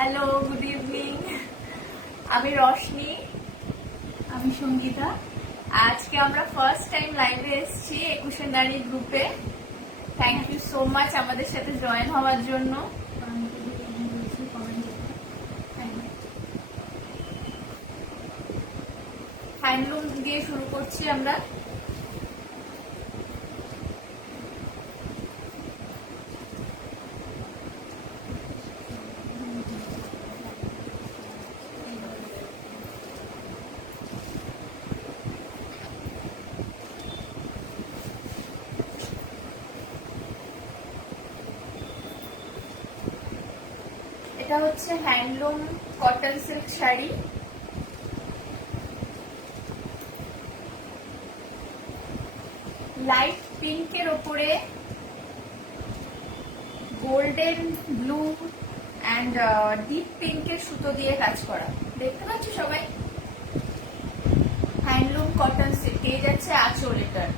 Hello, good evening. আমি রশনি। আমি সঙ্গীতা। আজকে আমরা ফার্স্ট টাইম লাইভে এসেছি 21 নারী গ্রুপে। থ্যাংক ইউ সো মাচ আমাদের সাথে জয়েন হওয়ার জন্য। হ্যান্ডলুম দিয়ে শুরু করছি আমরা। এটা হচ্ছে handloom cotton silk sari. Light পিঙ্কের ওপরে গোল্ডেন ব্লু অ্যান্ড ডিপ পিঙ্কের সুতো দিয়ে কাজ করা, দেখতে পাচ্ছ সবাই। Handloom cotton silk. এই যাচ্ছে আঁচল, এটার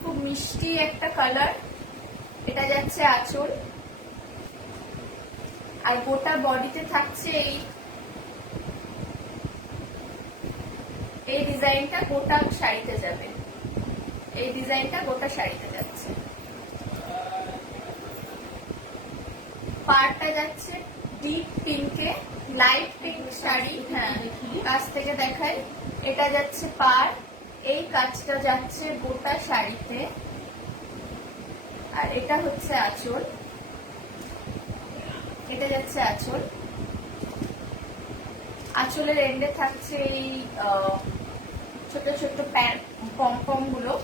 খুব মিষ্টি একটা কালার। এটা যাচ্ছে আঁচল, আর গোটা বডিতে থাকছে এই ডিজাইনটা গোটা শাড়িতে যাবে। এই ডিজাইনটা গোটা শাড়িতে যাচ্ছে। পাড়টা যাচ্ছে ডিপ পিঙ্কে, লাইট পিঙ্ক শাড়ি। হ্যাঁ, কাছ থেকে দেখাই। এটা যাচ্ছে পাড়, এই কাজটা যাচ্ছে গোটা শাড়িতে। আর এটা হচ্ছে আঁচল, এটা যাচ্ছে আঁচল। আঁচলের এন্ডে থাকছে এই ছোট ছোট পম গুলো।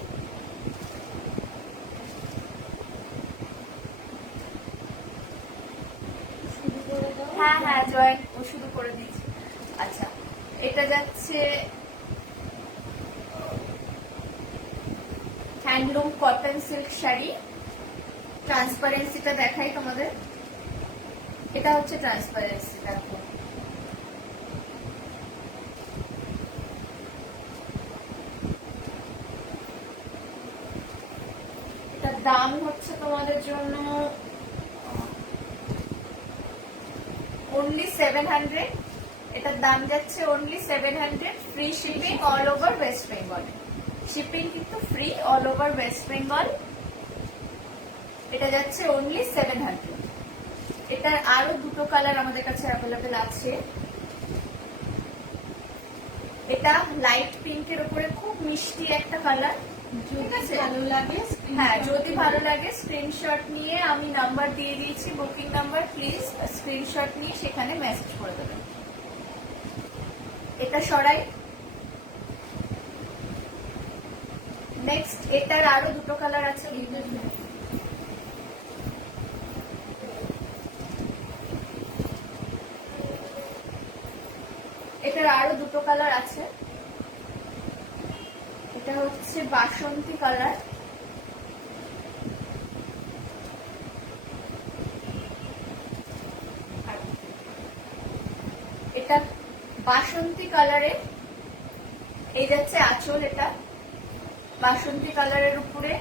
হ্যাঁ হ্যাঁ, জয়েন শুরু করে দিচ্ছি। আচ্ছা, এটা যাচ্ছে হ্যান্ডলুম কটন সিল্ক শাড়ি। ট্রান্সপারেন্সিটা দেখাই তোমাদের। এটা হচ্ছে ট্রান্সপারেন্সি, দেখো। এটার দাম হচ্ছে তোমাদের জন্য only 700। এটার দাম যাচ্ছে only 700। Free shipping all over West Bengal. Shipping কিন্তু free all over West Bengal. এটা যাচ্ছে only 700। এটার আরো দুটো কালার আমাদের কাছে অ্যাভেলেবেল আছে। এটা লাইট পিঙ্কের উপরে খুব মিষ্টি একটা কালার। ঠিক আছে, ভালো লাগে। হ্যাঁ, যদি ভালো লাগে স্ক্রিনশট নিয়ে, আমি নাম্বার দিয়ে দিয়েছি, বুকিং নাম্বার, প্লিজ স্ক্রিনশট নিয়ে সেখানে মেসেজ করে দেবেন। এটা সরাই। নেক্সট, এটার আরো দুটো কালার আছে। এটার আরো দুটো কালার আছে। এটা হচ্ছে বাসন্তী কালার। এটা বাসন্তী কালারে, এই যাচ্ছে আঁচল। এটা বাসন্তী কালারের উপরে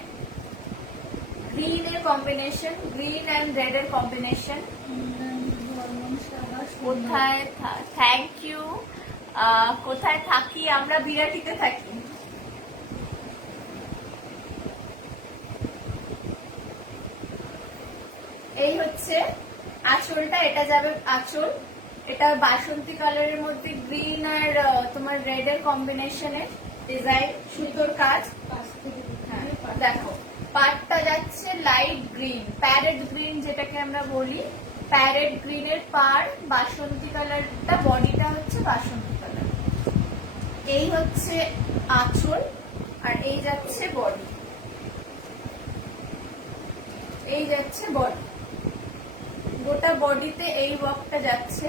গ্রিন এর কম্বিনেশন, গ্রিন অ্যান্ড রেড এর কম্বিনেশন। কোথায়? Thank you. কোথায় থাকি আমরা? বিরাটিতে থাকি। এই হচ্ছে আঁচলটা, এটা যাবে আঁচল। এটা বাসন্তী কালারের মধ্যে গ্রিন আর তোমার রেড এর কম্বিনেশনের ডিজাইন, সুতোর কাজ। দেখো, পাটটা যাচ্ছে লাইট গ্রিন, প্যারেট গ্রিন যেটাকে আমরা বলি। প্যারেট গ্রিনের পাড়, বাসন্তী কালারটা, বডিটা হচ্ছে বাসন্তী কালার। এই হচ্ছে আঁচল, আর এই যাচ্ছে বডি। এই যাচ্ছে বডি, গোটা বডিতে এই ওয়ার্কটা যাচ্ছে।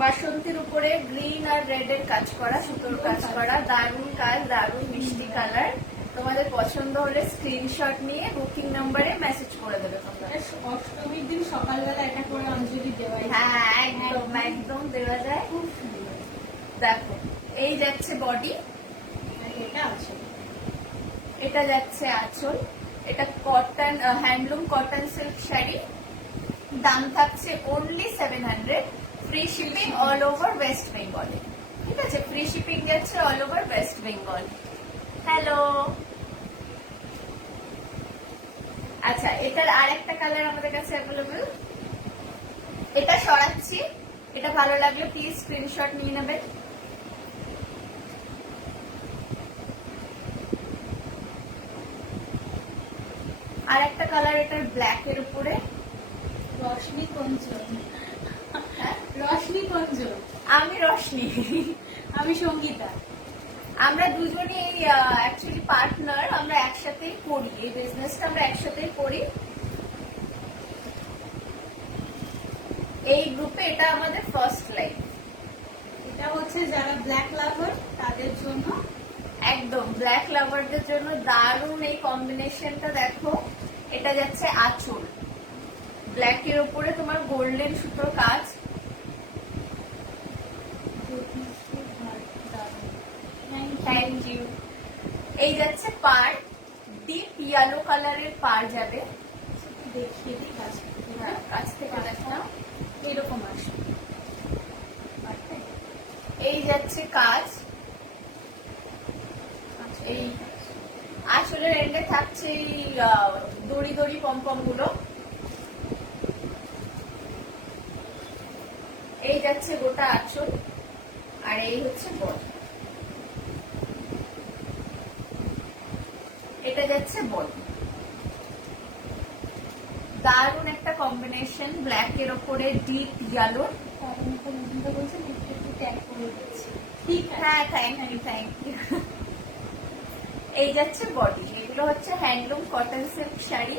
বাসন্তীর উপরে গ্রিন আর রেড এর কাজ করা, সুতোর কাজ করা, দারুণ কাজ, দারুণ মিষ্টি কালার। তোমাদের পছন্দ হলে স্ক্রিনশট নিয়ে বুকিং নাম্বারে মেসেজ করে দেবে তোমরা। অষ্টমীর দিন সকালবেলা এটা করে অঞ্জলি দেওয়া। হ্যাঁ, একদম একদম দেওয়া যায়। খুব সুন্দর। দেখো, এই যাচ্ছে বডি, এটা আছে। এটা যাচ্ছে আঁচল। এটা cotton, handloom cotton silk sari. দাম থাকছে only 700, free shipping all over West বেঙ্গলে। ঠিক আছে, ফ্রি শিপিং যাচ্ছে all over West Bengal. Hello. আচ্ছা, এটার আর একটা কালার আমাদের কাছে অ্যাভেলেবল। এটা সরাচ্ছি, এটা ভালো লাগলে প্লিজ স্ক্রিনশট নিয়ে নেবেন। আর একটা কালার এটার ব্ল্যাক এর উপরে, রশনি কুঞ্জ। হ্যাঁ রশনি কুঞ্জ। আমি রশনি, আমি সঙ্গীতা। আমরা দুজনই অ্যাকচুয়ালি পার্টনার, আমরা একসাথেই করি এই বিজনেসটা, আমরা একসাথেই করি এই গ্রুপে। এটা আমাদের ফার্স্ট লাইফ। এটা হচ্ছে যারা ব্ল্যাক লাভার তাদের জন্য, একদম ব্ল্যাক লাভারদের জন্য দারুণ এই কম্বিনেশনটা। দেখো, এটা যাচ্ছে আঁচল, ব্ল্যাক এর উপরে তোমার গোল্ডেন সুতোর কাজ। Thank you. এই যাচ্ছে পার, ডিপ ইয়েলো কালারের পার যাবে। দেখিয়ে দিই কাজ থেকে। হ্যাঁ, কাছ থেকে দেখাও। এরকম আসবে। এই যাচ্ছে কাজ, এই আসলে এন্ডে থাকছে এই দড়ি দড়ি পম্পম গুলো। এই যাচ্ছে গোটা আঁচল, আর এই হচ্ছে বল। এটা যাচ্ছে বল। দারুণ একটা কম্বিনেশন, ব্ল্যাক এর ওপরে ডিপ ইয়েলো। হ্যাঁ, থ্যাংক ইউ। এই যাচ্ছে বডি। এগুলো হচ্ছে হ্যান্ডলুম কটন সিল্ক শাড়ি,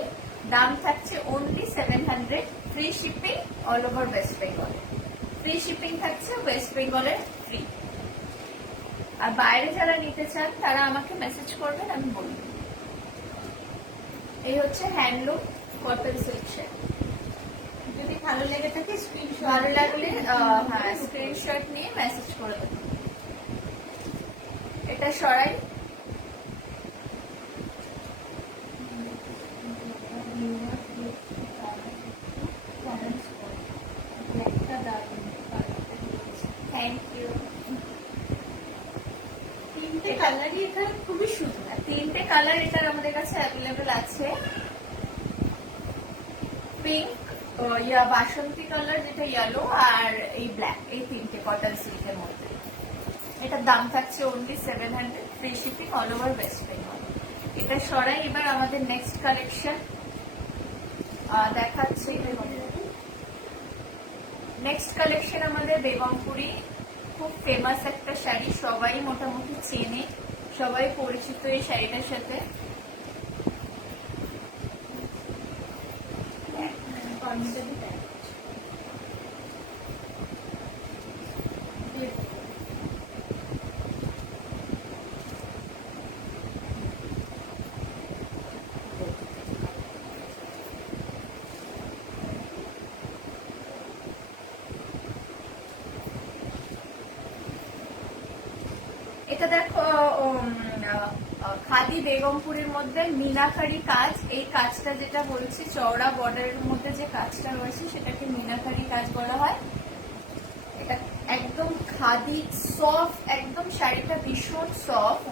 দাম থাকছে only 700, free shipping all over West Bengal. Free shipping থাকছে ওয়েস্ট বেঙ্গলের ফ্রি। আর বাইরে যারা নিতে চান তারা আমাকে মেসেজ করবেন, আমি বলবো। এই হচ্ছে হ্যান্ডলুম কটন সিল্ক শাড়ি। যদি ভালো লেগে থাকে স্ক্রিনশট, ভালো লাগলে হ্যাঁ স্ক্রিনশট নিয়ে মেসেজ করে দেবেন। এটা সরাই। Thank you. তিনটে কালারই এখানে খুবই সুন্দর। তিনটে কালার এটার আমাদের কাছে অ্যাভেলেবল আছে। পিঙ্ক, বাসন্তী কালার যেটা ইয়েলো, আর এই ব্ল্যাক, এই তিনটে কটন সিল্কের মধ্যে। এটার দাম থাকছে only 700, free shipping all over West Bengal. এটা সরাই। এবার আমাদের নেক্সট কালেকশন দেখাচ্ছি। নেক্সট কালেকশন আমাদের বেগমপুরি, খুব ফেমাস একটা শাড়ি, সবাই মোটামুটি চেনে, সবাই পরিচিত এই শাড়িটার সাথে। এটা দেখো, খাদি বেগমপুরের মধ্যে মিনাকারি কাজ। এই কাজটা যেটা বলছি, চওড়া বর্ডারের মধ্যে যে কাজটা রয়েছে সেটাকে মিনাকারি কাজ বলা হয়। এটা একদম খাদি, সফট একদম, শাড়িটা ভীষণ সফট।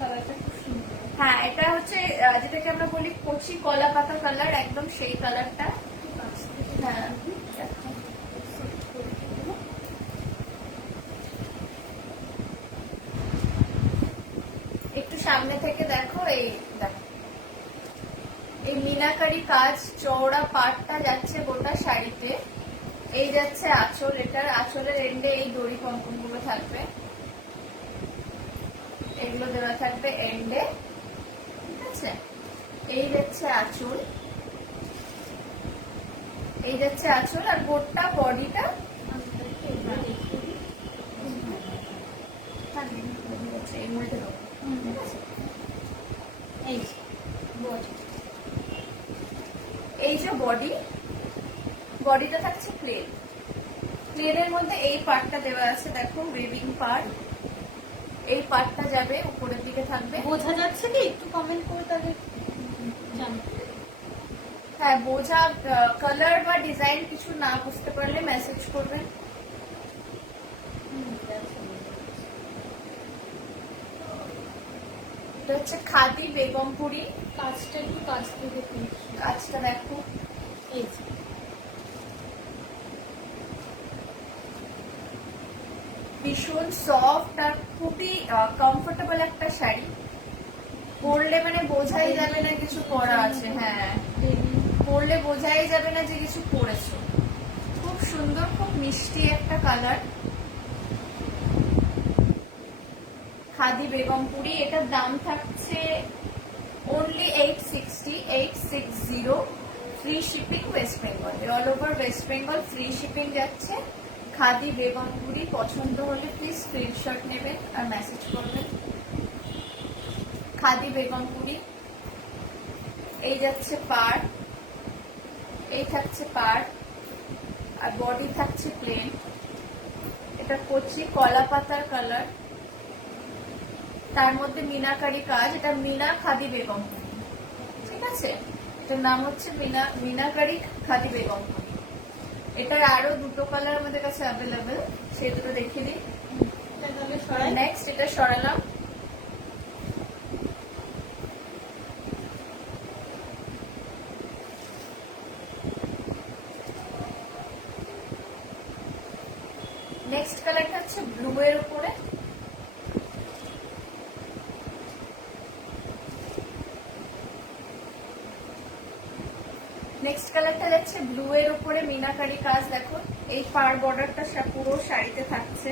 কালারটা খুব সুন্দর। হ্যাঁ, এটা হচ্ছে যেটাকে আমরা বলি কচি কলা পাতা কালার, একদম সেই কালারটা। হ্যাঁ, একটু সামনে থেকে দেখো। এই দেখো, এই মিনাকারি কাজ, চওড়া পাটটা যাচ্ছে গোটা শাড়িতে। এই যাচ্ছে আঁচল, এটার আঁচলের এন্ডে এই দড়ি পম্পম গুলো থাকবে, এগুলো দেওয়া থাকবে এন্ডে। ঠিক আছে, এই যাচ্ছে আঁচল, এই যাচ্ছে আঁচল, আর গোটা বডিটা এই মুড়িতে দেবো। ঠিক আছে, এই বডি, এই যে বডি, বডিটা থাকছে প্লেন। প্লেনের মধ্যে এই পার্টটা দেওয়া আছে, দেখো ওয়েভিং পার্ট। এই পার্টটা যাবে উপরের দিকে থাকবে। বোঝা যাচ্ছে কি? একটু কমেন্ট করে তাহলে জানতে। হ্যাঁ, বোঝা কালার বা ডিজাইন কিছু না বুঝতে পারলে মেসেজ করবেন। এটা হচ্ছে খাদি বেগমপুরি। কাজটা একটু কাছ থেকে দেখুন। কাজটা দেখো, এই যে ভীষণ সফট আর খুবই কমফোর্টেবল একটা শাড়ি। পরলে মানে বোঝাই যাবে না কিছু পরা আছে। হ্যাঁ, পরলে বোঝাই যাবে না যে কিছু পরেছো। খুব সুন্দর, খুব মিষ্টি একটা কালার। খাদি বেগমপুরি, এটার দাম থাকছে only 860 free shipping West Bengal, all over West Bengal free shipping যাচ্ছে। খাদি বেগমপুরি পছন্দ হলে প্লিজ স্ক্রিনশট নেবেন আর মেসেজ করবেন। খাদি বেগমপুরি, এই যাচ্ছে পাড়, এই থাকছে পাড়, আর বডি থাকছে প্লেন। এটা কচি কলা পাতার কালার, তার মধ্যে মিনাকারি কাজ। এটা মিনা খাদি বেগমপুরি, ঠিক আছে? এটার নাম হচ্ছে মিনাকারি খাদি বেগমপুরি। এটার আরো দুটো কালার আমাদের কাছে অ্যাভেলেবেল, সেই দুটো দেখিয়ে দিই। নেক্সট এটা সরালাম। নেক্সট কালারটা হচ্ছে ব্লু এর উপরে। নেক্সট কালারটা যাচ্ছে ব্লু এর উপরে মিনাকারি কাজ। দেখো এই পার বর্ডারটা পুরো শাড়িতে থাকছে।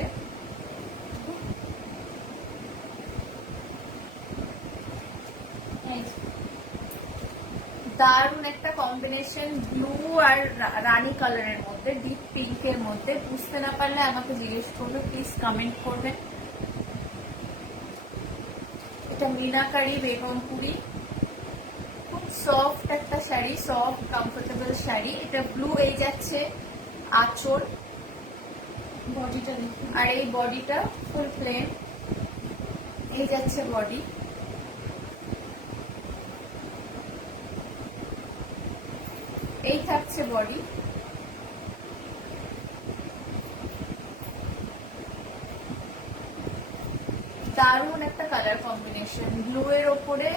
দারুন একটা কম্বিনেশন, ব্লু আর রানী কালারের মধ্যে, ডিপ পিঙ্কের মধ্যে। বুঝতে না পারলে আমাকে জিজ্ঞেস করবে, প্লিজ কমেন্ট করবেন। এটা মিনাকারি বেগমপুরি, খুব সফট একটা শাড়ি, সফট কমফোর্টেবল শাড়ি। এটা ব্লু, এই যাচ্ছে আঁচল, বডিটা দেখুন। আর এই বডিটা ফুল প্লেন। এই যাচ্ছে বডি, এই থাকছে বডি। দারুণ একটা কালার কম্বিনেশন, ব্লু এর ওপরে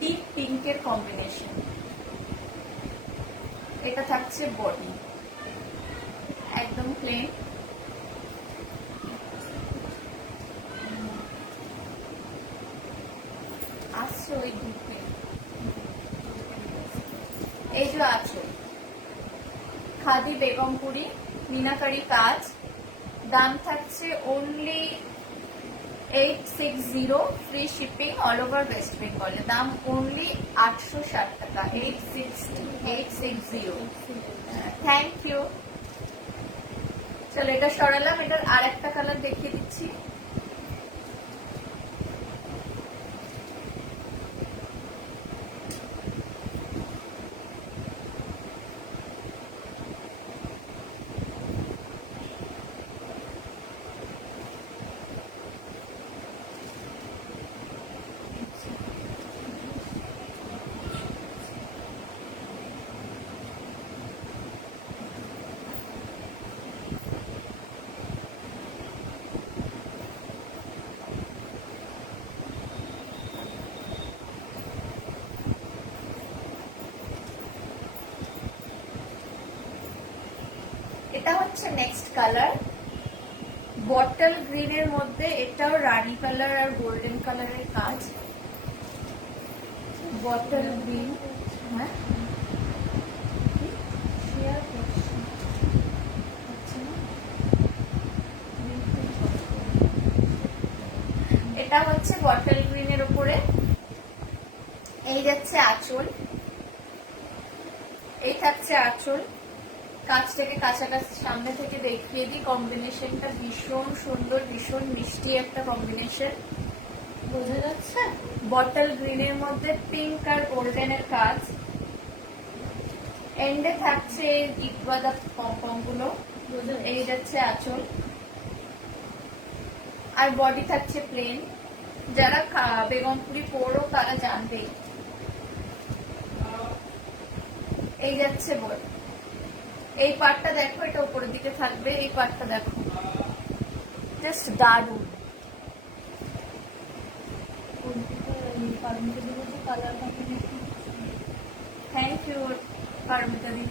ডিপ পিঙ্কের কম্বিনেশন। এটা থাকছে বডি, একদম প্লেন। আসছে ওই ডিপে, এই যে আঁচল। খাদি বেগমপুরি মিনাকারি কাজ, দাম থাকছে only 860 free shipping all over West Bengal. দাম only 860 টাকা। 860 থ্যাংক ইউ। চলো এটা সরালাম। এটার আর একটা কালার দেখিয়ে দিচ্ছি। এটা হচ্ছে নেক্সট কালার, বটল গ্রিন এর মধ্যে। এটাও রানী কালার আর গোল্ডেন কালারের কাজ। বটল গ্রিন, হ্যাঁ শেয়ার করছি। এটা হচ্ছে বটল গ্রিন এর উপরে। এই যাচ্ছে আঁচল, এই থাকছে আঁচল। কাজটাকে কাছাকাছি সামনে থেকে দেখিয়ে দিই। কম্বিনেশনটা ভীষণ সুন্দর, ভীষণ মিষ্টি একটা কম্বিনেশন, বোঝা যাচ্ছে। বটল গ্রিনের মধ্যে পিঙ্ক আর গোল্ডেন এর কাজ। এন্ডে থাকছে ইটবাদা পম্পম গুলো। এই যাচ্ছে আঁচল, আর বডি থাকছে প্লেন। যারা বেগমপুরি পরো তারা জানবেই। এই যাচ্ছে বল, এই পার্টটা দেখো, এটা উপরের দিকে থাকবে, এই পার্টটা দেখো, জাস্ট দারুণ। থ্যাংক ইউ পারমিতা দি।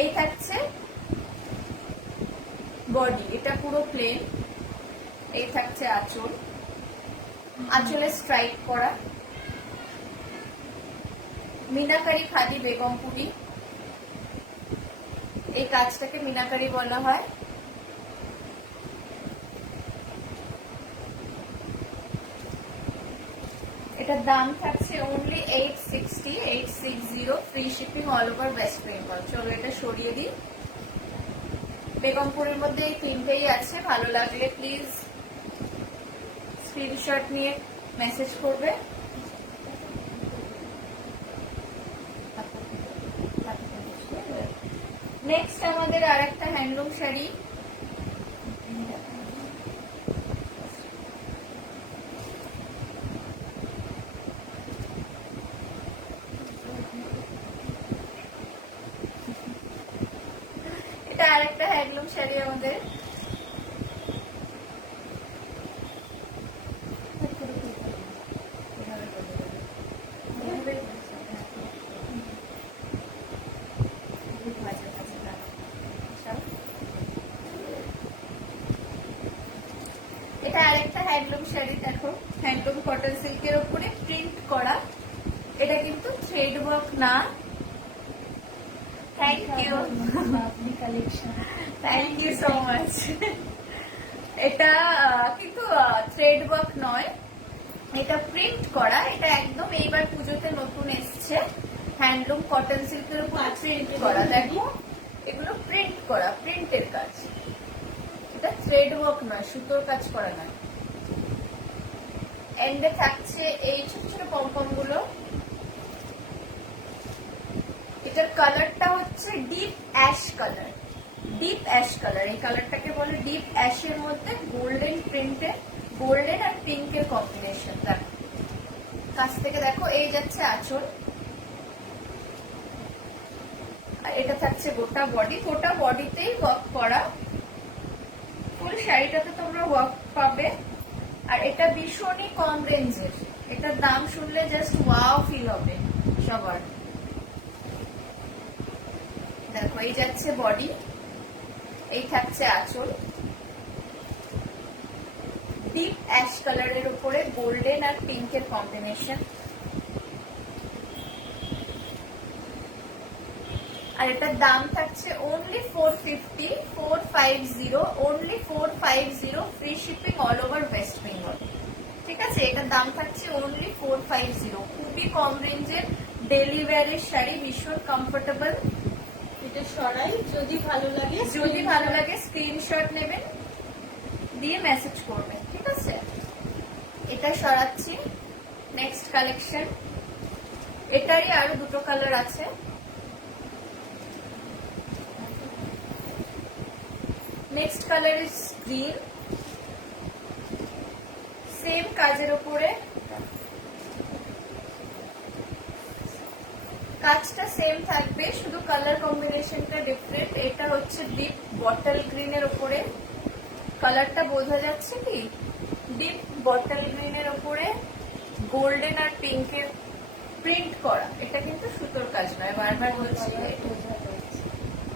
এই থাকছে বডি, এটা পুরো প্লেন। এই থাকছে আঁচল, আঁচলে স্ট্রাইক করা, মিনাকারি খাদি বেগমপুরি। এই কাজটাকে মিনাকারি বলা হয়। এটার দাম থাকছে only 860, free shipping all over West Bengal. চলো এটা সরিয়ে দিই। বেগমপুরের মধ্যে এই তিনটেই আছে, ভালো লাগলে প্লিজ স্ক্রিনশট নিয়ে মেসেজ করবে। নেক্সট আমাদের আর একটা হ্যান্ডলুম শাড়ি, এটা আর একটা হ্যান্ডলুম শাড়ি আমাদের। এটা আরেকটা হ্যান্ডলুম শাড়ি, দেখো হ্যান্ডলুম কটন সিল্কের উপরে প্রিন্ট করা। এটা কিন্তু থ্রেড ওয়ার্ক না। Thank you, thank you so much. এটা কিন্তু থ্রেড ওয়ার্ক নয়, এটা প্রিন্ট করা। এটা একদম এইবার পুজোতে নতুন এসছে, হ্যান্ডলুম কটন সিল্কের উপর প্রিন্ট করা। দেখো এগুলো প্রিন্ট করা, প্রিন্টের কাজ। এটা থ্রেড ওয়ার্ক নয়, সুতোর কাজ করা নয়। এন্ডে থাকছে এই ছোট ছোট পমপম গুলো। এটার কালারটা হচ্ছে deep ash colour, deep ash colour. এই কালারটাকে বলে ডিপ অ্যাশের মধ্যে গোল্ডেন প্রিন্টে, গোল্ডেন আর পিঙ্কের কম্বিনেশন। দেখো কাছ থেকে দেখো, এই যাচ্ছে আঁচল, আর এটা থাকছে গোটা বডি। গোটা বডিতেই ওয়ার্ক করা, ফুল শাড়িটাতে তোমরা ওয়ার্ক পাবে। আর এটা ভীষণই কম রেঞ্জের, এটার দাম শুনলে জাস্ট ওয়াও ফিল হবে সবার। দেখো এই যাচ্ছে বডি, এই থাকছে আঁচল, ডিপ অ্যাশ কালারের উপরে গোল্ডেন আর পিঙ্কের কম্বিনেশন। আর এটার দাম থাকছে only 450, only 450, free shipping all over West Bengal. ঠিক আছে, এটার দাম থাকছে অনলি 450। খুবই কম রেঞ্জের ডেলি ওয়্যারের শাড়ি, ভীষণ কমফোর্টেবল। এটা সরাই, যদি ভালো লাগে স্ক্রিনশট নেবেন, দিয়ে মেসেজ করবেন। ঠিক আছে, এটা সরাচ্ছি। নেক্সট কালেকশন, এটারই আরো দুটো কালার আছে। Next colour is green, same কাজের উপরে, কাজটা সেম থাকবে, শুধু কালার কম্বিনেশনটা ডিফারেন্ট। এটা হচ্ছে ডিপ বটল গ্রিনের উপরে, কালারটা বোঝা যাচ্ছে কি? ডিপ বটল গ্রিনের উপরে গোল্ডেন আর পিঙ্কের প্রিন্ট করা। এটা কিন্তু সুতোর কাজ নয়, বারবার বলছি।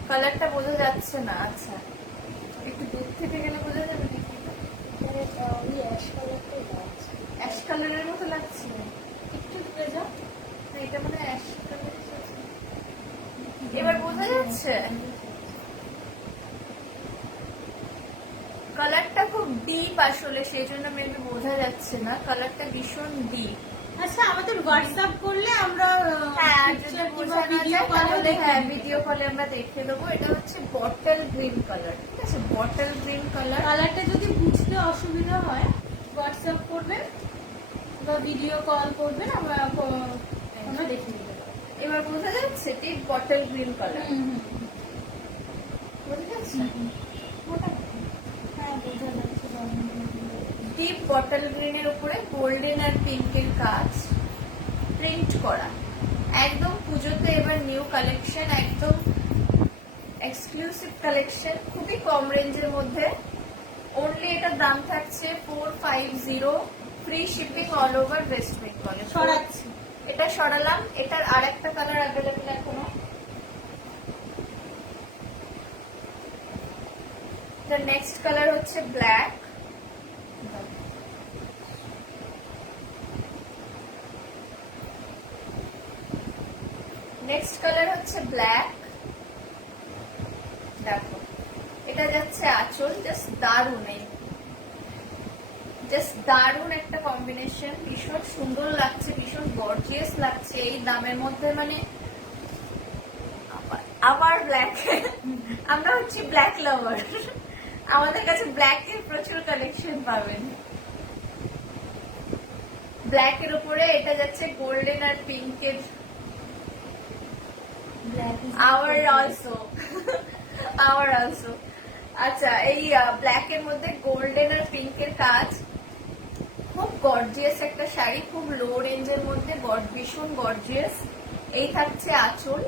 কালারটা বোঝা যাচ্ছে না? আচ্ছা, একটু দূর থেকে গেলে বোঝা যাবে নাকি? অ্যাশ কালারের মতো লাগছে, একটু দূরে যাও। এটা মানে অ্যাশ কালার, এবার বোঝা যাচ্ছে? কালারটা খুব ডিপ আসলে, সেই জন্য মেবি বোঝা যাচ্ছে না। কালারটা ভীষণ ডিপ। আচ্ছা, আমাদের হোয়াটসঅ্যাপ করলে আমরা ভিডিও কলে আমরা দেখে দেবো। এটা হচ্ছে বটল গ্রিন কালার। ঠিক আছে, বটল গ্রিন কালার। কালারটা যদি বুঝতে অসুবিধা হয় হোয়াটসঅ্যাপ করবেন বা ভিডিও কল করবেন, আমরা দেখে নিতে পারবো। এবার বোঝা যাচ্ছে ডিপ বটল গ্রিন কালার, বোঝা যাচ্ছে? হ্যাঁ, বোঝা যাচ্ছে। ডিপ বটল গ্রিনের উপরে গোল্ডেন আর পিঙ্কের কাজ প্রিন্ট করা, একদম পুজোতে এবার নিউ কালেকশন, একদম এক্সক্লুসিভ কালেকশন, খুবই কম রেঞ্জের মধ্যে। অনলি এটার দাম থাকছে 450, free shipping all over West Bengal. সরাচ্ছি। এটা সরালাম। এটার আর একটা কালার অ্যাভেলেবেল এখনো। নেক্সট কালার হচ্ছে ব্ল্যাক। নেক্সট কালার হচ্ছে ব্ল্যাক। দেখো এটা যাচ্ছে আঁচল, জাস্ট দারুণ, জাস্ট দারুণ একটা কম্বিনেশন, ভীষণ সুন্দর লাগছে, ভীষণ গর্জিয়াস লাগছে এই দামের মধ্যে। মানে আবার ব্ল্যাক, আমরা হচ্ছি ব্ল্যাক লাভার, আমাদের কাছে ব্ল্যাক এর প্রচুর কালেকশন পাবেন। ব্ল্যাক এর উপরে এটা যাচ্ছে গোল্ডেন আর পিঙ্কের। Our also. আচ্ছা, এই ব্ল্যাক এর মধ্যে গোল্ডেন আর পিঙ্কের কাজ, খুব গর্জিয়াস একটা শাড়ি, খুব লো রেঞ্জের মধ্যে, ভীষণ গর্জিয়াস। এই থাকছে আঁচল,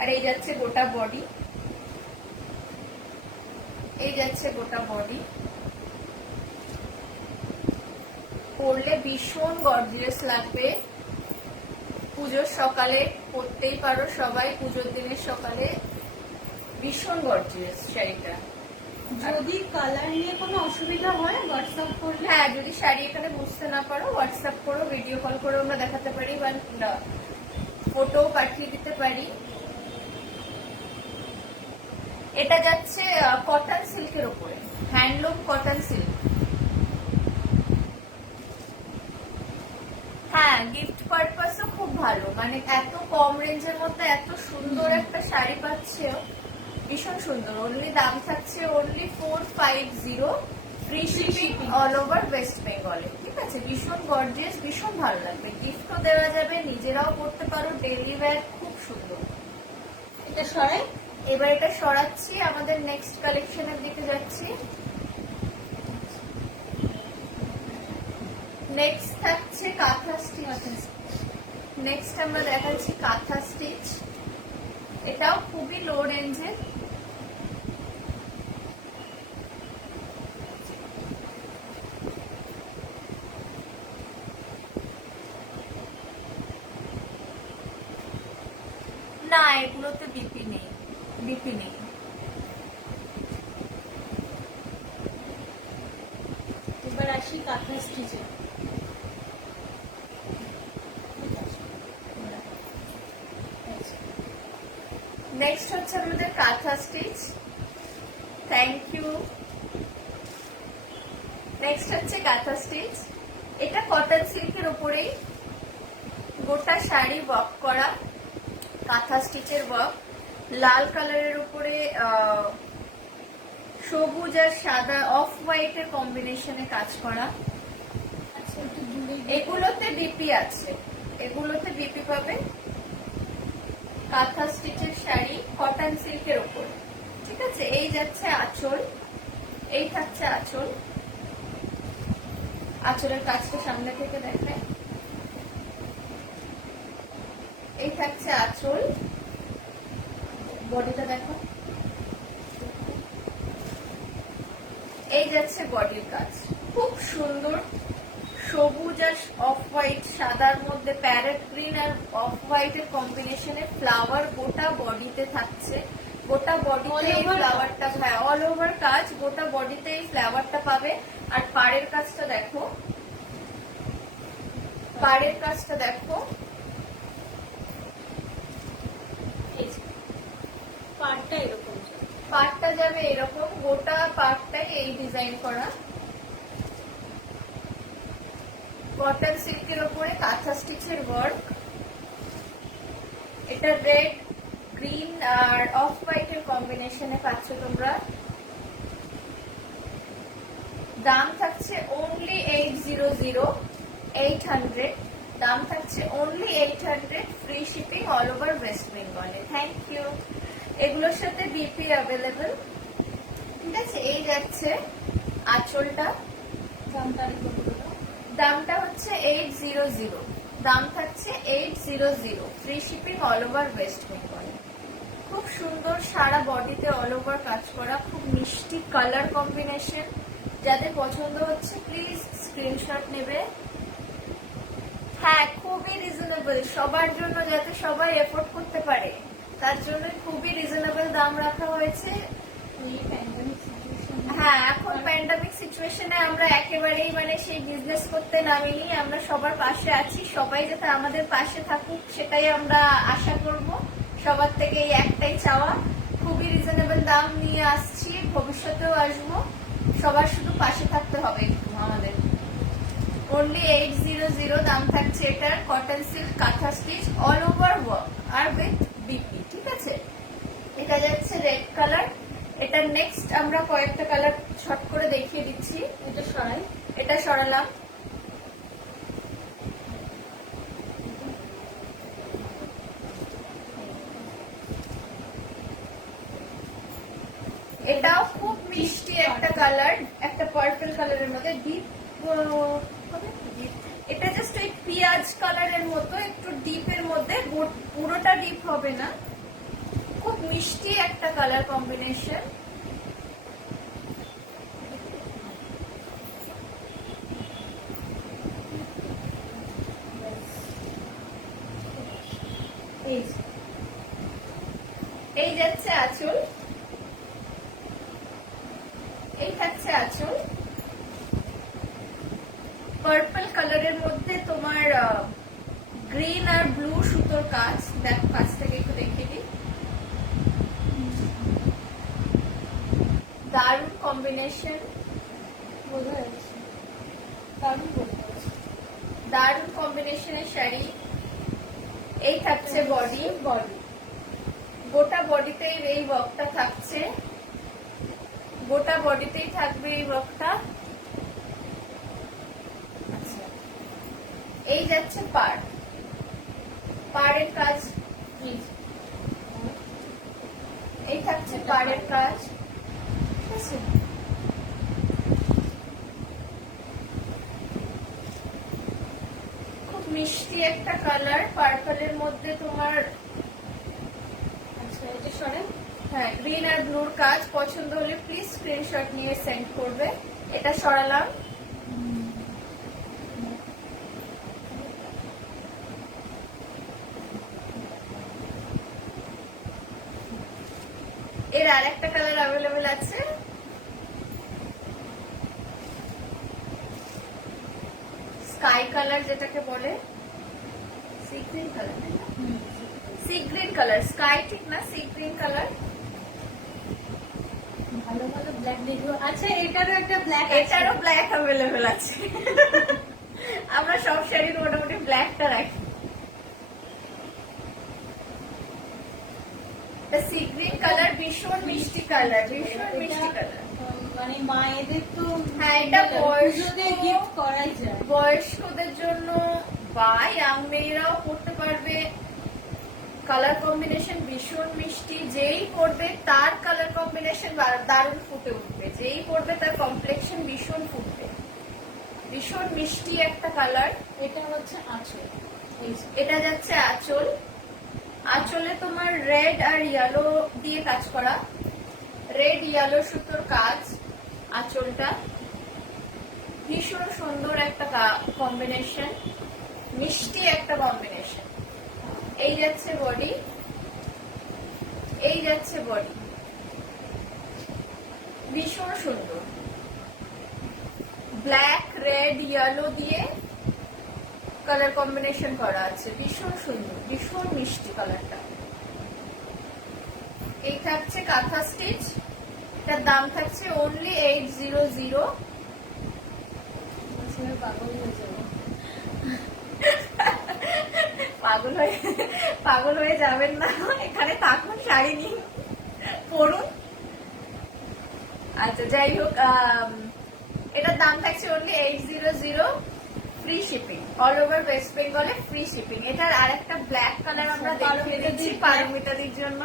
আর এই যাচ্ছে গোটা বডি, এই যাচ্ছে গোটা বডি। পরলে ভীষণ গর্জিয়াস লাগবে। পুজোর সকালে পরতেই পারো সবাই, পুজোর দিনের সকালে ভীষণ গর্জিয়াস শাড়িটা। যদি কালার নিয়ে কোনো অসুবিধা হয় হোয়াটসঅ্যাপ করলে, হ্যাঁ, যদি শাড়ি এখানে বুঝতে না পারো হোয়াটসঅ্যাপ করো, ভিডিও কল করে আমরা দেখাতে পারি বা ফটো পাঠিয়ে দিতে পারি। এটা যাচ্ছে কটন সিল্কের উপরে, হ্যান্ডলুম কটন সিল্ক। হ্যাঁ, গিফট পারপাসও খুব ভালো, মানে এত কম রেঞ্জের মধ্যে এত সুন্দর একটা শাড়ি পাচ্ছে, ভীষণ সুন্দর। অনলি দাম থাকছে only 450, free shipping all over West বেঙ্গলে। ঠিক আছে, ভীষণ গর্জিয়াস, ভীষণ ভালো লাগবে, গিফটও দেওয়া যাবে, নিজেরাও পড়তে পারো, ডেইলি ওয়্যার, খুব সুন্দর। এটা সরাই। এবার এটা সরাচ্ছি, আমাদের নেক্সট কালেকশনের দিকে যাচ্ছি। নেক্সট থাকছে কাঁথা স্টিচ। নেক্সট আমরা দেখাচ্ছি কাঁথা স্টিচ, এটাও খুবই লো রেঞ্জের। না, এগুলোতে বিপি নেই, বিপি নেই। এবার আসি কাঁথা স্টিচে। নেক্সট হচ্ছে আমাদের কাঁথা স্টিচ। Thank you. নেক্সট হচ্ছে কাঁথা স্টিচ, এটা কটন সিল্কের উপরেই গোটা শাড়ি ওয়ার্ক করা, কাঁথা স্টিচের ওয়ার্ক, লাল কালারের উপরে সবুজ আর সাদা অফ হোয়াইটের কম্বিনেশনে কাজ করা। এগুলোতে বিপি আছে, এগুলোতে বিপি পাবে। কাঁথা স্টিচের শাড়ি কটন সিল্কের উপরে। ঠিক আছে, এই যাচ্ছে আঁচল, এই থাকছে আঁচল। আঁচলের কাজটা সামনে থেকে দেখায়। এই থাকছে আঁচল, বডিটা দেখো। এই যাচ্ছে বডির কাজ, খুব সুন্দর, সবুজ আর অফ হোয়াইট, সাদার মধ্যে প্যারেট গ্রিন আর অফ হোয়াইট এর কম্বিনেশনে ফ্লাওয়ার গোটা বডিতে থাকছে। গোটা বডিতে এই ফ্লাওয়ারটা, হ্যাঁ অল ওভার কাজ, গোটা বডিতে এই ফ্লাওয়ারটা পাবে। আর পাড়ের কাজটা দেখো, পাড়ের কাজটা দেখো, পাড়টা এরকম, পাড়টা যাবে এরকম, গোটা পাড়টাই এই ডিজাইন করা। কটন সিল্কের উপরে কাঁথা স্টিচের ওয়ার্ক। এটা রেড, গ্রিন আর অফ হোয়াইট এর কম্বিনেশনে পাচ্ছ তোমরা। দাম থাকছে অনলি 800, দাম থাকছে only 800, free shipping all over West বেঙ্গলে। Thank you. এগুলোর সাথে বিপি অ্যাভেলেবেল। ঠিক আছে, এই যাচ্ছে আঁচলটা। দামটা হচ্ছে 800, দাম থাকছে 800, free shipping all over West Bengal. খুব সুন্দর সারা বডিতে অল ওভার কাজ করা, খুব মিষ্টি কালার কম্বিনেশন। যাদের পছন্দ হচ্ছে প্লিজ স্ক্রিনশট নেবে। হ্যাঁ, খুবই রিজনেবল, সবার জন্য, যাতে সবাই এফোর্ড করতে পারে তার জন্য খুবই রিজনেবল দাম রাখা হয়েছে। হ্যাঁ, এখন প্যান্ডামিক সিচুয়েশনে আমরা একেবারেই মানে সেই বিজনেস করতে নামিনি, আমরা সবার পাশে আছি, সবাই যাতে আমাদের পাশে থাকুক সেটাই আমরা আশা করব। সবার থেকে এই একটাই চাওয়া, খুবই রিজনেবল দাম নিয়ে আসছি, ভবিষ্যতেও আসবো। সবার শুধু পাশে থাকতে হবে একটু আমাদের। অনলি 800 দাম থাকছে এটার। Cotton silk kantha stitch all over work আর উইথ বিপি, ঠিক আছে। এটা যাচ্ছে রেড কালার। এটা নেক্সট আমরা কয়েকটা কালার শর্ট করে দেখিয়ে দিচ্ছি। এটা সরাই, এটা সরালাম। এটাও খুব মিষ্টি একটা কালার, একটা পার্পল কালারের মধ্যে ডিপ, এটা জাস্ট এই পেঁয়াজ কালারের মতো একটু ডিপের মধ্যে, পুরোটা ডিপ হবে না। খুব মিষ্টি একটা কালার কম্বিনেশন। এই যাচ্ছে আঁচল, এই থাকছে আঁচল পার্পল কালারের মধ্যে তোমার গ্রিন আর ব্লু সুতোর কাজ। দেখো কাছ থেকে একটু দেখিয়ে দিই, দারুণ কম্বিনেশন, বোঝা যাচ্ছে, দারুণ কম্বিনেশনের শাড়ি। এই থাকছে বডি, গোটা বডিতে এই ওয়ার্কটা থাকছে, গোটা বডিতেই থাকবে এই ওয়ার্কটা। আচ্ছা, এই যাচ্ছে পাড়, পাড়ের কাজ, এই থাকছে পাড়ের কাজ, ঠিক আছে। খুব মিষ্টি একটা কালার, পার্পলের মধ্যে তোমার, আচ্ছা এটা সরাই। হ্যাঁ, গ্রিন আর ব্লুর কাজ। পছন্দ হলে প্লিজ স্ক্রিনশট নিয়ে সেন্ড করবে। এটা সরালাম। এর আর একটা কালার অ্যাভেলেবেল আছে, স্কাই কালার যেটাকে বলে, sea green colour, sea green colour, sky ঠিক না, সি গ্রিন কালার। ভালো ভালো ব্ল্যাক দেখবো। আচ্ছা এটারও একটা ব্ল্যাক, এটারও ব্ল্যাক অ্যাভেলেবেল আছে। আমরা সব শাড়ির মোটামুটি ব্ল্যাকটা রাখি। সি গ্রিন কালার ভীষণ মিষ্টি কালার, ভীষণ মিষ্টি কালার। মানে মায়েদের তো, হ্যাঁ, এটা পুজোতে গিফট করাই যায়। বয়স্কদের জন্য বা ইয়াং মেয়েরাও পড়তে পারবে। কালার কম্বিনেশন ভীষণ মিষ্টি, যেই পড়বে তার কালার কম্বিনেশন দারুণ ফুটে উঠবে, যেই পড়বে তার কমপ্লেক্সন ভীষণ ফুটবে। ভীষণ মিষ্টি একটা কালার। এটা হচ্ছে আঁচল, এটা যাচ্ছে আঁচল। আঁচলে তোমার রেড আর ইয়েলো দিয়ে কাজ করা, রেড ইয়েলো সুতোর কাজ আঁচলটা। ভীষণ সুন্দর একটা কম্বিনেশন, মিষ্টি একটা কম্বিনেশন। এই যাচ্ছে বডি, এই যাচ্ছে বডি, ভীষণ সুন্দর। ব্ল্যাক রেড ইয়েলো দিয়ে কালার কম্বিনেশন করা আছে, ভীষণ সুন্দর, ভীষণ মিষ্টি কালারটা। এই থাকছে কাঁথা স্টিচ, এটার দাম থাকছে অনলি 800। পাগল হয়ে যাবে, পাগল হয়ে যাবেন না, এখানে থাকুন, শাড়ি নিন, পরুন। আচ্ছা যাই হোক, এটার দাম থাকছে only 800, free shipping all over West বেঙ্গলে, ফ্রি শিপিং। এটার আরেকটা ব্ল্যাক কালার আমরা দেখিয়ে দিচ্ছি পারমিতাদির জন্য।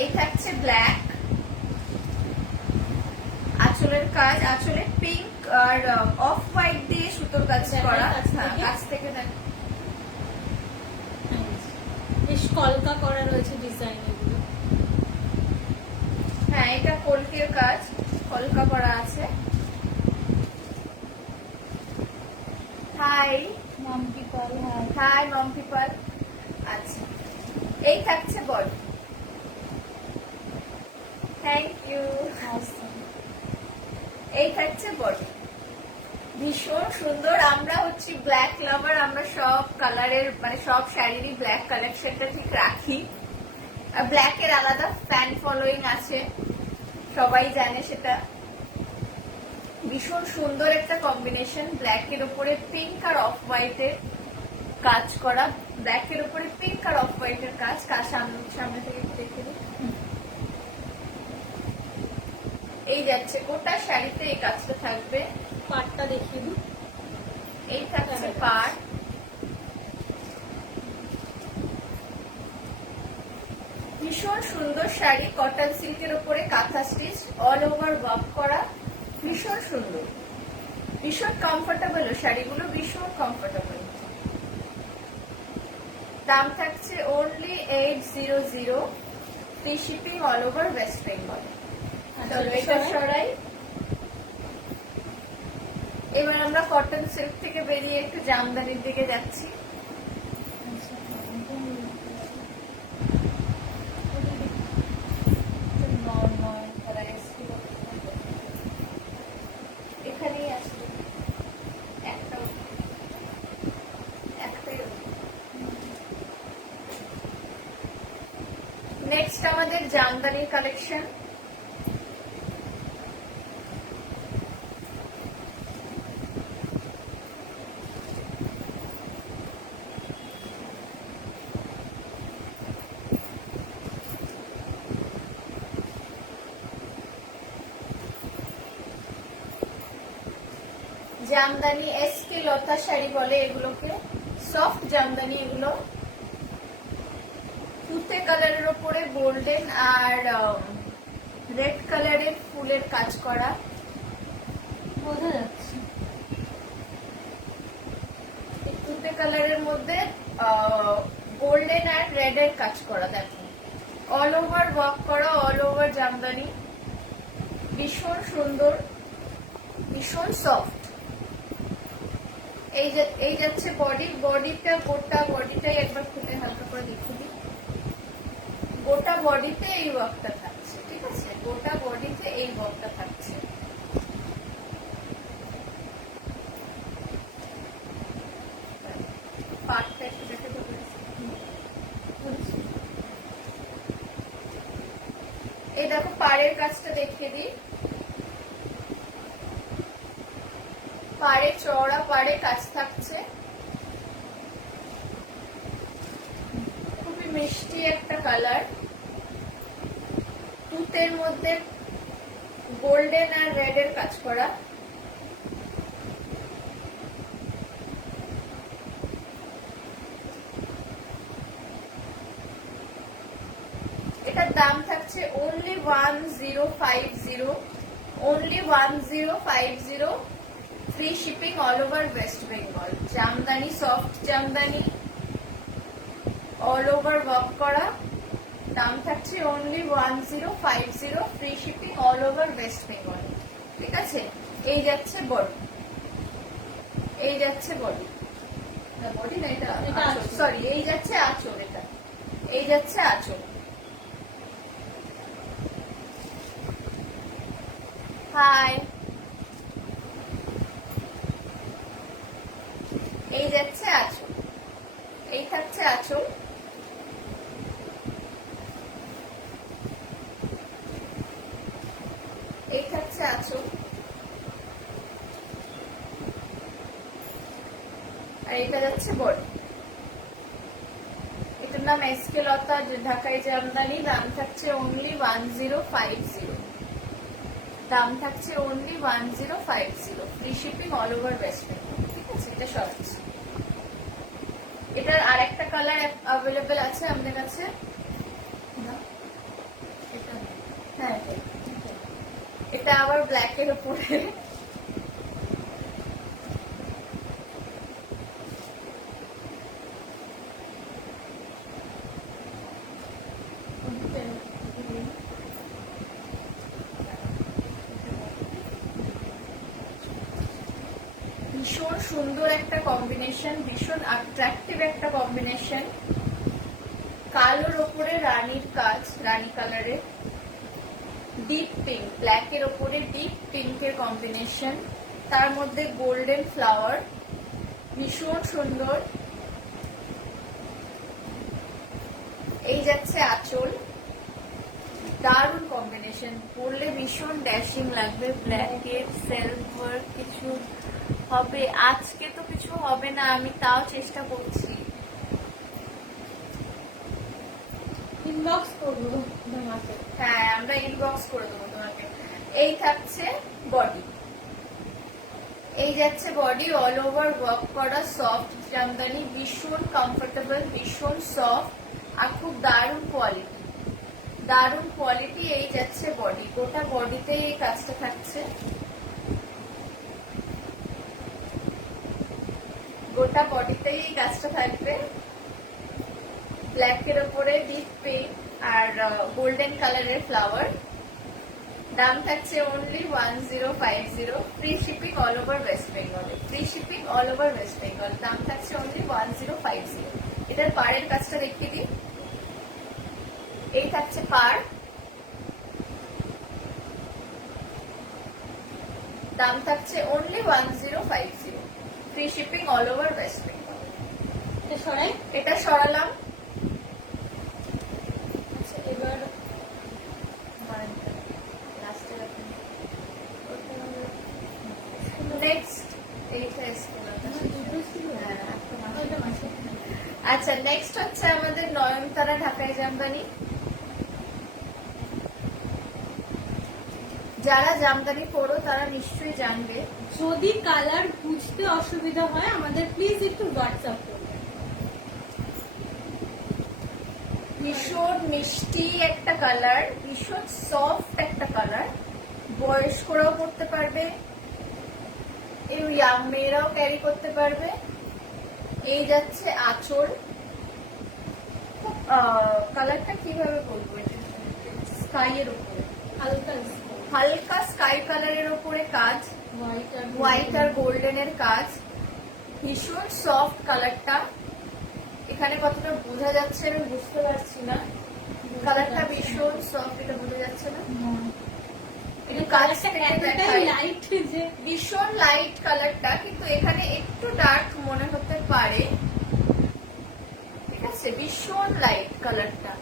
এই থাকছে ব্ল্যাক, আঁচলের কাজ, আঁচলে পিঙ্ক আর অফ হোয়াইট দিয়ে সুতোর কাজ করা। হ্যাঁ, কাছ থেকে দেখ। বেশ কলকা করা রয়েছে ডিজাইন এগুলো। হ্যাঁ, এটা কলকের কাজ, কলকা করা আছে। হাই মম পিপল। হাই মম পিপল। আচ্ছা, এই থাকছে বডি। Thank you. এই থাকছে বডি, ভীষণ সুন্দর। আমরা হচ্ছি ব্ল্যাক লাভার, আমরা সব কালারের মানে সব শাড়িরই ব্ল্যাক কালেকশনটা ঠিক রাখি। ব্ল্যাক এর আলাদা ফ্যান ফলোয়িং আছে, সবাই জানে সেটা। ভীষণ সুন্দর একটা কম্বিনেশন, ব্ল্যাক এর উপরে পিঙ্ক আর অফ হোয়াইট এর কাজ করা, ব্ল্যাক এর উপরে পিঙ্ক আর অফ হোয়াইট এর কাজ। সামনে থেকে একটু দেখে দিই। এই যাচ্ছে গোটা শাড়িতে এই কাজটা থাকবে। পাটটা দেখিয়ে দিই। এই থাকছে পাট, ভীষণ সুন্দর শাড়ি, কটন সিল্কের উপরে কাঁথা স্টিচ, অল ওভার ওয়ার্ক করা, ভীষণ সুন্দর, ভীষণ কমফোর্টেবল। শাড়িগুলো ভীষণ কমফোর্টেবল। দাম থাকছে only 800, free shipping all over West Bengal. চলো এটা সরাই। এবার আমরা কটন সিল্ক থেকে বেরিয়ে একটু জামদানির দিকে যাচ্ছি। এখানেই আসবে একটাই। নেক্সট আমাদের জামদানির কালেকশন। জামদানি, এসকে লতা শাড়ি বলে এগুলোকে, সফট জামদানি এগুলো। তুতে কালারের উপরে গোল্ডেন আর রেড কালারের ফুলের কাজ করা, বোঝা যাচ্ছে। তুতে কালারের মধ্যে গোল্ডেন আর রেড এর কাজ করা। দেখো অল ওভার ওয়ার্ক করা, অল ওভার জামদানি, ভীষণ সুন্দর, ভীষণ সফট। এই যাচ্ছে বডি, বডিটা গোটা বডিটাই একবার খুলে হালকা করে দেখে দিই। গোটা বডিতে এই ওয়ার্কটা থাকছে, ঠিক আছে, গোটা বডিতে এই ওয়ার্কটা থাকছে। পাটটা একটু দেখে দেবো। এই দেখো পাড়ের কাজটা দেখিয়ে দিই। পাড়ে চওড়া পাড়ে কাজ থাকছে, খুবই মিষ্টি একটা কালার, তুতের মধ্যে গোল্ডেন আর রেড এর কাজ করা। এটার দাম থাকছে only 1050, only 1050, free shipping all over West Bengal. Jamdani, soft Jamdani, all over work করা, দাম থাকছে only 1050, free shipping all over West Bengal. ঠিক আছে, এই যাচ্ছে বডি, এই যাচ্ছে বডি, বডি না এটা সরি, এই যাচ্ছে আঁচল, এটা এই যাচ্ছে আঁচল। হাই, এই যাচ্ছে আঁচল, এই থাকছে আঁচল। এই থাকছে আঁচল, আর এটা যাচ্ছে বডি। এটার নাম এসকে লতা ঢাকাই জামদানি, দাম থাকছে অনলি 1050, দাম থাকছে only 1050, free shipping all over West Bengal. ঠিক আছে, এটা সহজ। এটার আরেকটা কালার অ্যাভেলেবেল আছে আমাদের কাছে। হ্যাঁ, এটা এটা আবার ব্ল্যাকের উপরে। ভীষণ সুন্দর একটা কম্বিনেশন, ভীষণ অ্যাট্রাকটিভ একটা কম্বিনেশন। কালোর ওপরে রানীর কাজ, রানী কালারে ডিপ পিঙ্ক, ব্ল্যাকের ওপরে ডিপ পিঙ্কের কম্বিনেশন, তার মধ্যে গোল্ডেন ফ্লাওয়ার, ভীষণ সুন্দর। এই যাচ্ছে আঁচল, দারুণ কম্বিনেশন, পরলে ভীষণ ড্যাশিং লাগবে। ব্ল্যাকের সেলফ ওয়ার্ক কিছু হবে, আজকে তো কিছু হবে না, আমি তাও চেষ্টা করছি। ইনবক্স করবো তোমাকে। হ্যাঁ, আমরা ইনবক্স করে দেবো তোমাকে। এই থাকছে বডি, এই যাচ্ছে বডি, অল ওভার ওয়ার্ক করা সফট জামদানি, ভীষণ কমফোর্টেবল, ভীষণ সফট আর খুব দারুণ কোয়ালিটি, দারুণ কোয়ালিটি। এই যাচ্ছে বডি, গোটা বডিতে এই কাজটা থাকছে, গোটা বডিতেই এই কাজটা থাকবে। ব্ল্যাকের উপরে ডিপ পিঙ্ক আর গোল্ডেন কালারের ফ্লাওয়ার। দাম থাকছে only 1050, free shipping all over West Bengal, free shipping all over West Bengal. দাম থাকছে অনলি 1050। এটার পাড়ের কাজটা দেখিয়ে দিই, এই থাকছে পাড়, দাম থাকছে only 1050, free shipping all over West Bengal. এটা সরালাম। আচ্ছা, এবার নেক্সট এইটা আচ্ছা, নেক্সট হচ্ছে আমাদের নয়নতারা ঢাকাই জামদানি। যারা জামদানি পড়ো তারা নিশ্চয়ই জানবে। যদি কালার বুঝতে অসুবিধা হয় আমাদের প্লিজ একটু হোয়াটসঅ্যাপ করবেন। ভীষণ মিষ্টি একটা কালার, ভীষণ সফট একটা কালার, বয়স্করাও পড়তে পারবে, এই ইয়াং মেয়েরাও ক্যারি করতে পারবে। এই যাচ্ছে আঁচল, কালারটা কিভাবে বলবো, স্কাই এর উপরে হালকা হালকা স্কাই কালারের উপরে কাজ, হোয়াইট আর গোল্ডেন এর কাজ, ভীষণ সফট কালারটা। এখানে কতটা বোঝা যাচ্ছে আমি বুঝতে পারছি না, কালারটা ভীষণ সফট, এটা বোঝা যাচ্ছে না, ভীষণ লাইট কালারটা, কিন্তু এখানে একটু ডার্ক মনে হতে পারে, ঠিক আছে, ভীষণ লাইট কালারটা।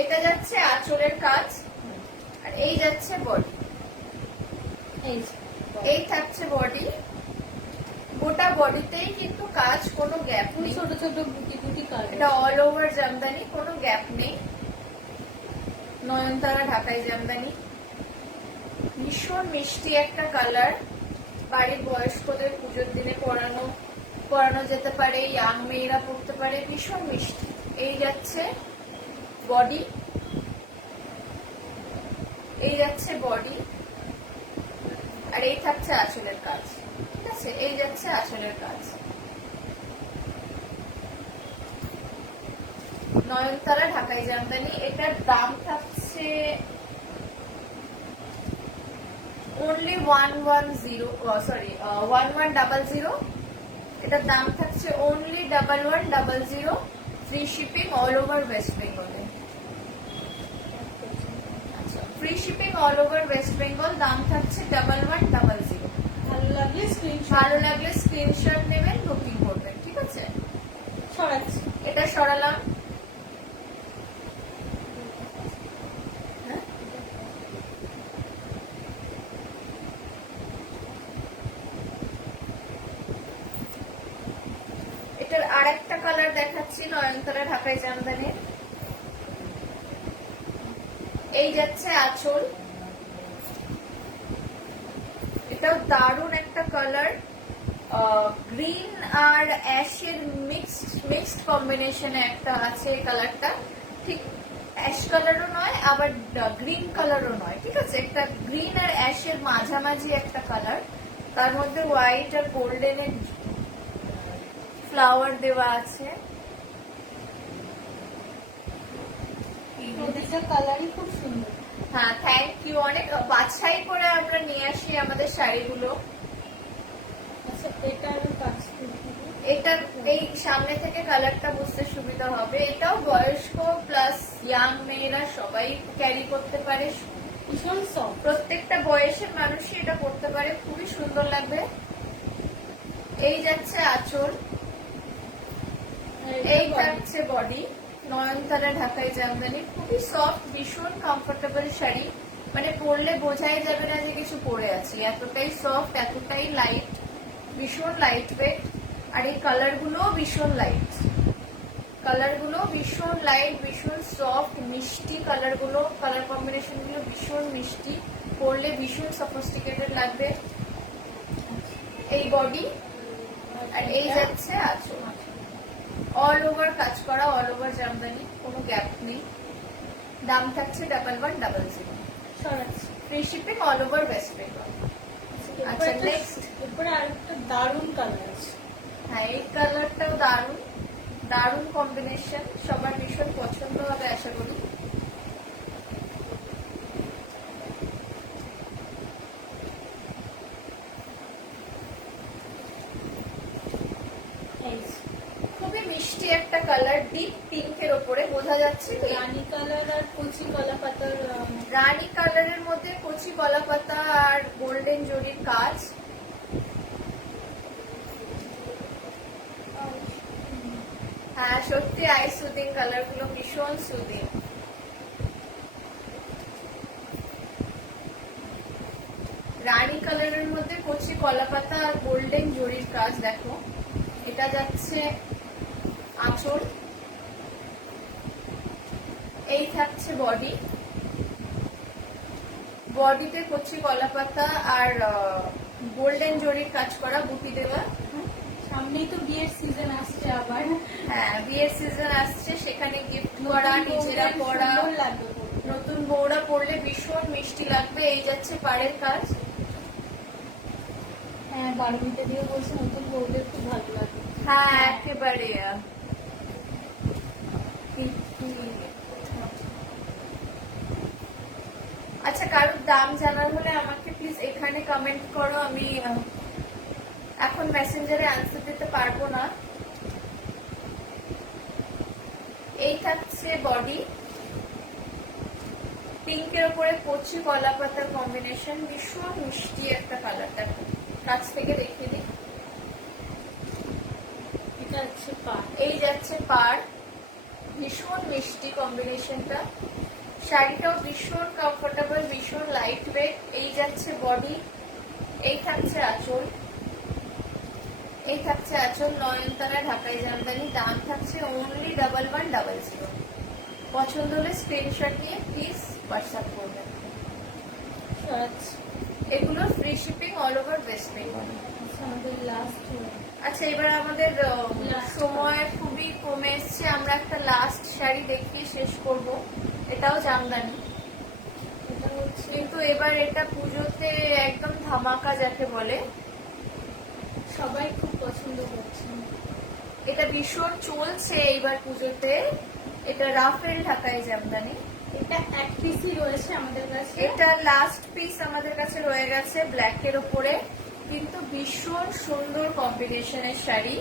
এটা যাচ্ছে আঁচলের কাজ, আর এই যাচ্ছে বডি, এই থাকছে বডি, গোটা বডিতেই কিন্তু কাজ, কোনো গ্যাপ নেই, ছোট ছোট গুটি গুটি কাজ, এটা অল ওভার জামদানি, কোনো গ্যাপ নেই। নয়নতারা ঢাকাই জামদানি, ভীষণ মিষ্টি একটা কালার, বাড়ির বয়স্কদের পুজোর দিনে পরানো যেতে পারে, ইয়াং মেয়েরা পড়তে পারে, ভীষণ মিষ্টি। এই যাচ্ছে বডি, এই যাচ্ছে বডি, আর এই থাকছে আঁচলের কাজ, ঠিক আছে, এই যাচ্ছে আঁচলের কাজ। নয়নতারা ঢাকাই জামদানি, এটার দাম থাকছে only 1100, এটার দাম থাকছে only 1100, free shipping all over West বেঙ্গলে। আচ্ছা, free shipping all over West Bengal, দাম থাকছে 1100। ভালো লাগলে স্ক্রিনশট নেবেন, বুকিং করবেন, ঠিক আছে। ছড়াচ্ছি, এটা সরালাম। এটার আরেকটা কালার দেখাচ্ছি নয়নতারা ঢাকাই জামদানির। এই যাচ্ছে আঁচল, এটাও দারুণ একটা কালার, গ্রিন আর অ্যাশের মিক্সড কম্বিনেশনে একটা আছে এই কালারটা, ঠিক অ্যাশ কালারও নয় আবার গ্রিন কালারও নয়, ঠিক আছে, একটা গ্রিন আর অ্যাশের মাঝামাঝি একটা কালার, তার মধ্যে হোয়াইট আর গোল্ডেনের ফ্লাওয়ার দেওয়া আছে। প্রতিটা কালারই খুব সুন্দর। হ্যাঁ, থ্যাংক ইউ। অনেক বাছাই করে আমরা নিয়ে আসি আমাদের শাড়িগুলো। আচ্ছা, এটা আমি কাজ করবো। এটা এই সামনে থেকে কালারটা বুঝতে সুবিধা হবে। এটাও বয়স্ক প্লাস ইয়াং মেয়েরা সবাই ক্যারি করতে পারে, ভীষণ সফট। প্রত্যেকটা বয়সের মানুষই এটা পড়তে পারে, খুবই সুন্দর লাগবে। এই যাচ্ছে আঁচল, এই যাচ্ছে বডি, নয়নতারা ঢাকাই জামদানি, খুবই সফট, ভীষণ কমফোর্টেবল শাড়ি, মানে পরলে বোঝাই যাবে না যে কিছু পরে আছি, এতটাই সফট, এতটাই লাইট, ভীষণ লাইট ওয়েট। আর এই কালারগুলো ভীষণ লাইট, কালারগুলো ভীষণ লাইট, ভীষণ সফট, মিষ্টি কালারগুলো, কালার কম্বিনেশন গুলো ভীষণ মিষ্টি, পরলে ভীষণ সফিস্টিকেটেড লাগবে। এই বডি আর এই যাচ্ছে আঁচল, অল ওভার কাজ করা, অল ওভার জামদানি, কোনো গ্যাপ নেই। দাম থাকছে 1110, free shipping all over West Bengal. আচ্ছা, নেক্সট। এরপরে আরেকটা দারুণ কালার আছে। হ্যাঁ, এই কালারটাও দারুণ, দারুণ কম্বিনেশন, সবার ভীষণ পছন্দ হবে আশা করি। খুবই মিষ্টি একটা কালার, ডিপ পিঙ্কের ওপরে, বোঝা যাচ্ছে কি? রানী কালার আর কচি কলা পাতার। রানী কালারের মধ্যে কচি কলা পাতা আর গোল্ডেন জরির কাজ। হ্যাঁ, সত্যি আই সুদিং, কালার গুলো ভীষণ সুদিং। রানী কালারের মধ্যে কচি কলা পাতা আর গোল্ডেন জরির কাজ, দেখো। এটা যাচ্ছে আঁচল, এই থাকছে বডি, বডিতে কচি কলা পাতা আর গোল্ডেন জরির কাজ করা, বুটি দেওয়া। সামনেই তো বিয়ের সিজন আসছে আবার। হ্যাঁ, বিয়ের সিজন আসছে, সেখানে গিফট করা, নিজেরা পরা, লাগবে। নতুন বউরা পরলে ভীষণ মিষ্টি লাগবে। এই যাচ্ছে পাড়ের কাজ। হ্যাঁ, বারবিতে দিয়ে বলছে নতুন বউদের খুব ভালো লাগে। হ্যাঁ, একেবারে। আচ্ছা, কারোর দাম জানার হলে আমাকে প্লিজ এখানে কমেন্ট করো, আমি এখন মেসেঞ্জারে আনসার দিতে পারবো না। এই থাকছে বডি, পিঙ্কের উপরে কচি কলা পাতার কম্বিনেশন, ভীষণ মিষ্টি একটা কালারটা, কাছ থেকে দেখে দিই। এটা হচ্ছে পা। এই যাচ্ছে পাড়, ভীষণ মিষ্টি কম্বিনেশনটা, শাড়িটাও ভীষণ কমফোর্টেবল, ভীষণ লাইট ওয়েট। এই যাচ্ছে বডি, এই থাকছে আঁচল, এই থাকছে আঁচল, নয়নতারা ঢাকাই জামদানি, দাম থাকছে অনলি 1110। পছন্দ হলে স্ক্রিনশট নিয়ে প্লিজ হোয়াটসঅ্যাপ করবেন। এগুলো free shipping all over West Bengal. আমাদের লাস্ট। আচ্ছা, এবার আমাদের সময় খুবই কমে এসছে, আমরা একটা লাস্ট শাড়ি দেখিয়ে শেষ করব। এটাও জামদানি, এটা হচ্ছে কিন্তু এবার এটা পুজোতে একদম ধামাকা যাকে বলে, সবাই খুব পছন্দ করছে। এটা ভীষণ চলছে এইবার পুজোতে। এটা রাফেল ঢাকাই জামদানি, এটা এক পিসই রয়েছে আমাদের কাছে। এটা লাস্ট পিস আমাদের কাছে রয়ে গেছে ব্ল্যাক এর উপরে, কিন্তু ভীষণ সুন্দর কম্বিনেশনের শাড়ি।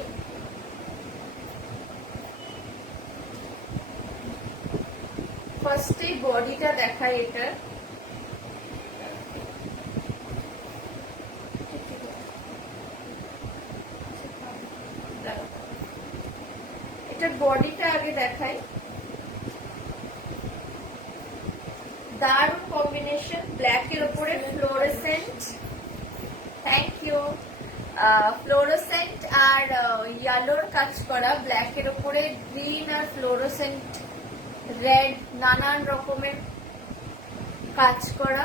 ফার্স্টে বডিটা দেখাই, এটার এটার বডিটা আগে দেখাই। দারুণ কম্বিনেশন, ব্ল্যাক এর উপরে ফ্লোরেসেন্ট, থ্যাংক ইউ, ফ্লোরোসেন্ট আর ইয়েলোর কাজ করা, ব্ল্যাক এর উপরে গ্রিন আর ফ্লোরোসেন্ট রেড নানান রকমের কাজ করা।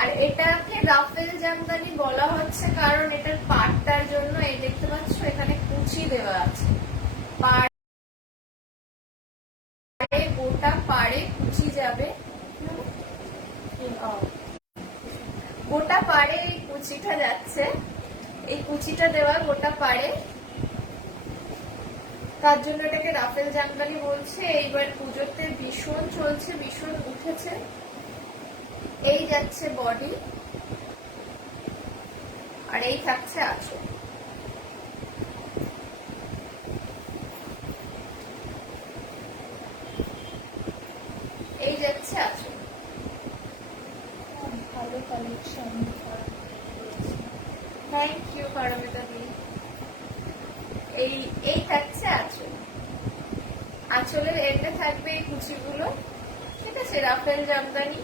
আর এটাকে রাফেল জামদানি বলা হচ্ছে কারণ এটার পাটটার জন্য এই দেখতে পাচ্ছ এখানে কুচি দেওয়া আছে, পাড়ে গোটা পাড়ে কুচি যাবে, গোটা পাড়ে এই কুচিটা যাচ্ছে, এই কুচিটা দেওয়া গোটা পাড়ে, তার জন্য এটাকে রাফেল জামদানি বলছে। এইবার পুজোতে ভীষণ চলছে, ভীষণ উঠেছে। এই যাচ্ছে বডি, আর এই থাকছে আঁচল। এই যাচ্ছে আঁচল। ভালো কালেকশন। থ্যাংক ইউ পারমিতা দি। এই এই থাকছে আঁচল, আঁচলের এন্ডে থাকবে এই কুচিগুলো, ঠিক আছে, রাফেল জামদানি।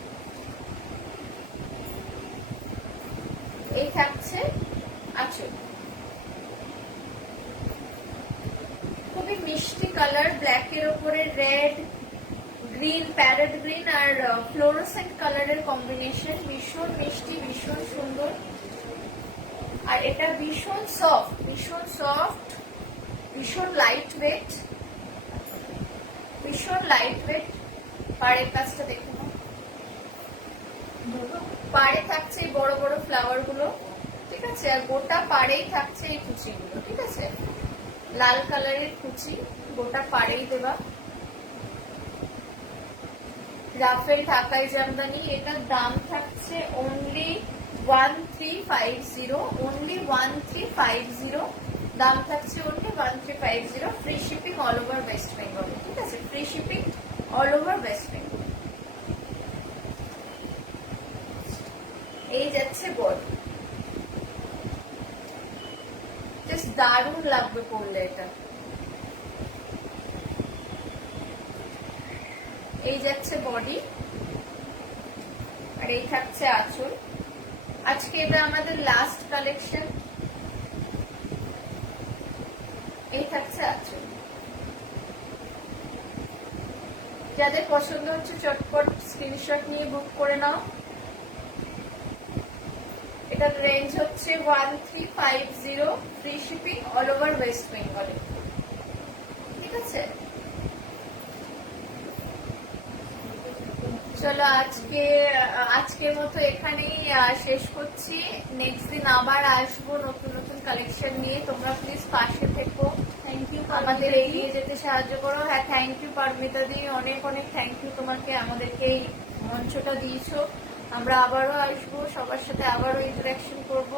এই থাকছে আঁচল, খুবই মিষ্টি কালার, ব্ল্যাকের ওপরে রেড, গ্রিন, প্যারেট গ্রিন আর ফ্লোরোসেন্ট কালারের কম্বিনেশন, ভীষণ মিষ্টি, ভীষণ সুন্দর। আর এটা ভীষণ সফট, ভীষণ সফট, ভীষণ লাইট ওয়েট, ভীষণ লাইট ওয়েট। পাড়ের কাজটা দেখে নাও, পাড়ে থাকছে এই বড় বড় ফ্লাওয়ার গুলো, ঠিক আছে, আর গোটা পাড়েই থাকছে এই কুচিগুলো, ঠিক আছে, লাল কালারের কুচি গোটা পাড়েই দেওয়া। রাফেল ঢাকাই জামদানি, এটার দাম থাকছে অনলি 1350, অনলি 1350, দাম থাকছে only 1350, free shipping all over West Bengal, ঠিক আছে, free shipping all over West Bengal. এই যাচ্ছে বডি, জাস্ট দারুণ লাগবে পরলে এটা। এই যাচ্ছে বডি, আর এই থাকছে আঁচল। আজকে এটা আমাদের লাস্ট কালেকশন। এই থাকছে আঁচল। যাদের পছন্দ হচ্ছে চটপট স্ক্রিনশট নিয়ে বুক করে নাও। এটার রেঞ্জ হচ্ছে 1350, free shipping all over West বেঙ্গলে, ঠিক আছে। চলো আজকের মতো এখানেই শেষ করছি। নেক্সট দিন আবার আসবো নতুন নতুন কালেকশন নিয়ে। তোমরা প্লিজ পাশে থেকো, থ্যাংক ইউ আমাদের এগিয়ে যেতে সাহায্য করো। হ্যাঁ, থ্যাংক ইউ পারমিতা দি, অনেক অনেক থ্যাংক ইউ তোমাকে, আমাদেরকে এই মঞ্চটা দিয়েছো। আমরা আবারও আসবো, সবার সাথে আবারও ইন্টারাকশন করব,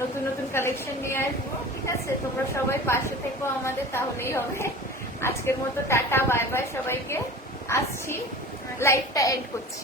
নতুন নতুন কালেকশন নিয়ে আসবো, ঠিক আছে। তোমরা সবাই পাশে থেকো আমাদের, তাহলেই হবে। আজকের মতো টাটা, বাই বাই সবাইকে, আসছি, লাইভটা এন্ড করছি।